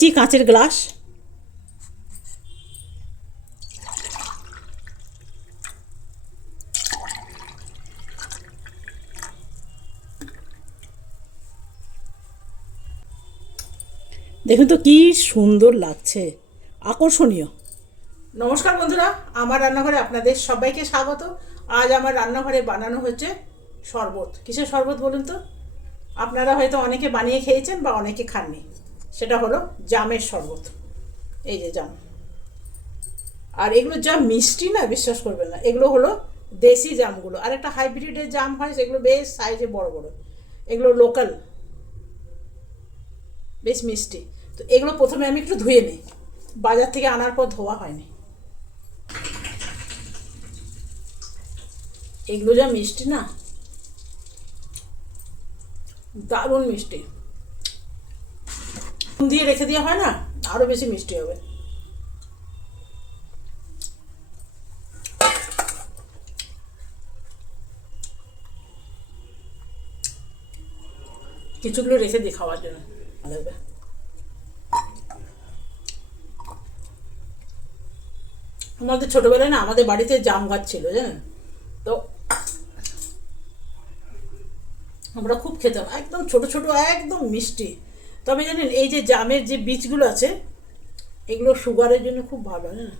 কি কাঁচের গ্লাস? দেখুন তো কি সুন্দর লাগছে। আকর্ষণীয়। নমস্কার বন্ধুরা, আমার রান্নাঘরে আপনাদের সবাইকে স্বাগত। আজ আমার রান্নাঘরে বানানো হচ্ছে শরবত। কিসের শরবত বলুন তো? আপনারা হয়তো অনেকে বানিয়ে খেয়েছেন বা অনেকে খাননি। সেটা হলো জামের শরবত। এই যে জাম। আর এগুলো যা মিষ্টি না, বিশ্বাস করবেন না, এগুলো হলো দেশি জামগুলো। আর একটা হাইব্রিডের জাম হয়, সেগুলো বেশ সাইজে বড় বড়। এগুলো লোকাল বেশ মিষ্টি। তো এগুলো প্রথমে আমি একটু ধুয়ে নিই। বাজার থেকে আনার পর ধোয়া হয়নি। এগুলো যা মিষ্টি না, দারুণ মিষ্টি। দিয়ে রেখে দেওয়া হয় না আরও বেশি মিষ্টি হবে। কিছুগুলো রেখে দিই খাওয়ার জন্য, ভালো হবে। আমাদের ছোটবেলায় না আমাদের বাড়িতে জাম গাছ ছিল, জানেন? তো আমরা খুব খেতাম, একদম ছোট ছোট, একদম মিষ্টি। তবে জানেন এই যে জামের যে বীজগুলো আছে এগুলো সুগারের জন্য খুব ভালো হ্যাঁ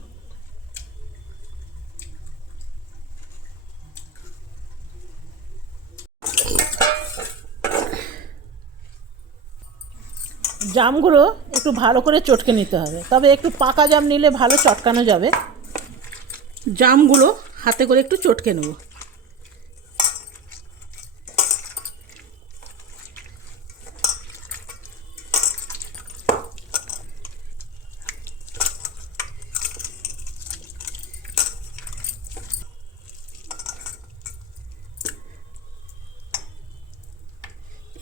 জামগুলো একটু ভালো করে চটকে নিতে হবে। তবে একটু পাকা জাম নিলে ভালো চটকানো যাবে। জামগুলো হাতে করে একটু চটকে নেব।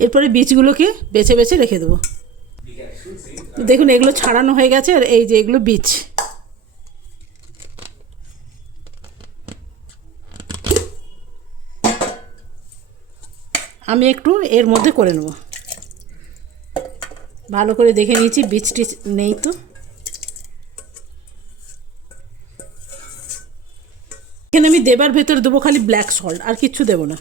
এরপরে বীজগুলোকে বেছে বেছে রেখে দেবো। দেখুন, এগুলো ছাড়ানো হয়ে গেছে আর এই যে এগুলো বীজ। আমি একটু এর মধ্যে করে নেব। ভালো করে দেখে নিয়েছি বীজ টিচ নেই তো। এখানে আমি দেবার ভেতর দেবো খালি ব্ল্যাক সল্ট আর কিচ্ছু দেবো না।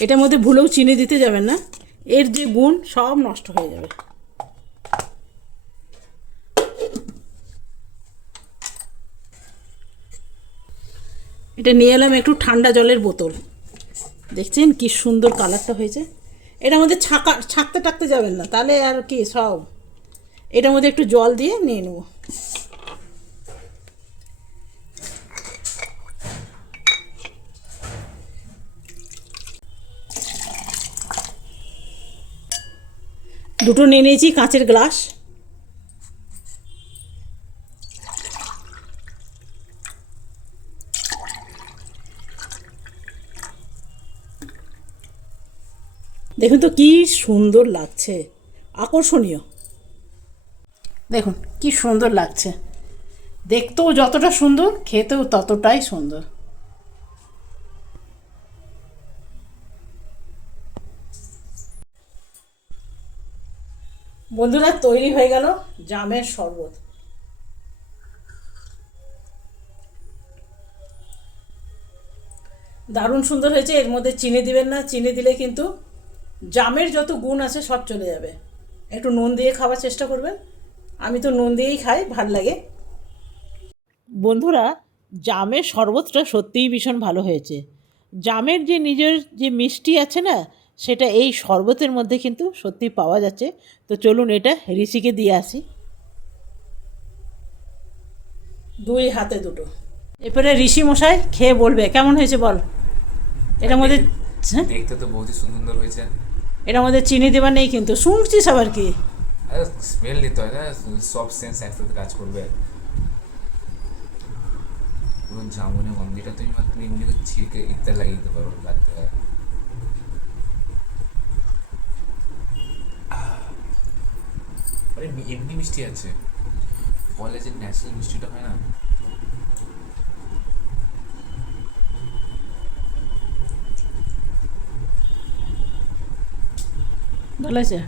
এটার মধ্যে ভুলেও চিনি দিতে যাবেন না। এর যে গুণ, সব নষ্ট হয়ে যাবে। এটা নিয়ে এলাম একটু ঠান্ডা জলের বোতল। দেখছেন কি সুন্দর কালারটা হয়েছে। এটার মধ্যে ছাঁকা, ছাঁকতে টাকতে যাবেন না, তাহলে আর কি সব। এটার মধ্যে একটু জল দিয়ে নিয়ে নেব। দুটো নিয়ে নিয়েছি, কাঁচের গ্লাস। দেখুন তো কি সুন্দর লাগছে। আকর্ষণীয়। দেখুন, কি সুন্দর লাগছে। দেখতেও যতটা সুন্দর, খেতেও ততটাই সুন্দর। বন্ধুরা, তৈরি হয়ে গেল জামের শরবত। দারুণ সুন্দর হয়েছে, এর মধ্যে চিনি দিবেন না। চিনি দিলে কিন্তু জামের যত গুণ আছে সব চলে যাবে। একটু নুন দিয়ে খাওয়ার চেষ্টা করবেন। আমি তো নুন দিয়েই খাই, ভালো লাগে। বন্ধুরা, জামের শরবতটা সত্যিই ভীষণ ভালো হয়েছে। জামের যে নিজের যে মিষ্টি আছে না সেটা এই শরবতের মধ্যে কিন্তু সত্যি পাওয়া যাচ্ছে। তো চলুন এটা ঋষিকে দিয়ে আসি। দুই হাতে দুটো। এরপরে ঋষি মশাই খেয়ে বলবে কেমন হয়েছে বল? এটার মধ্যে হ্যাঁ? দেখতে তো বহুত সুন্দর হয়েছে। এটার মধ্যে চিনি দেওয়া নেই কিন্তু। শুনছিস আবার কি? স্মেল নিতে হয় না সব সেন্স একসাথে কাজ করবে। জামুনের গন্ধটা তুমি মাত্র এমনি করে ইত্যাদি লাগিয়ে দিতে পারো লাগতে হয়। আরে এমনি মিষ্টি আছে। কলেজের ন্যাশনাল মিষ্টিটা হয় না। ভালো আছে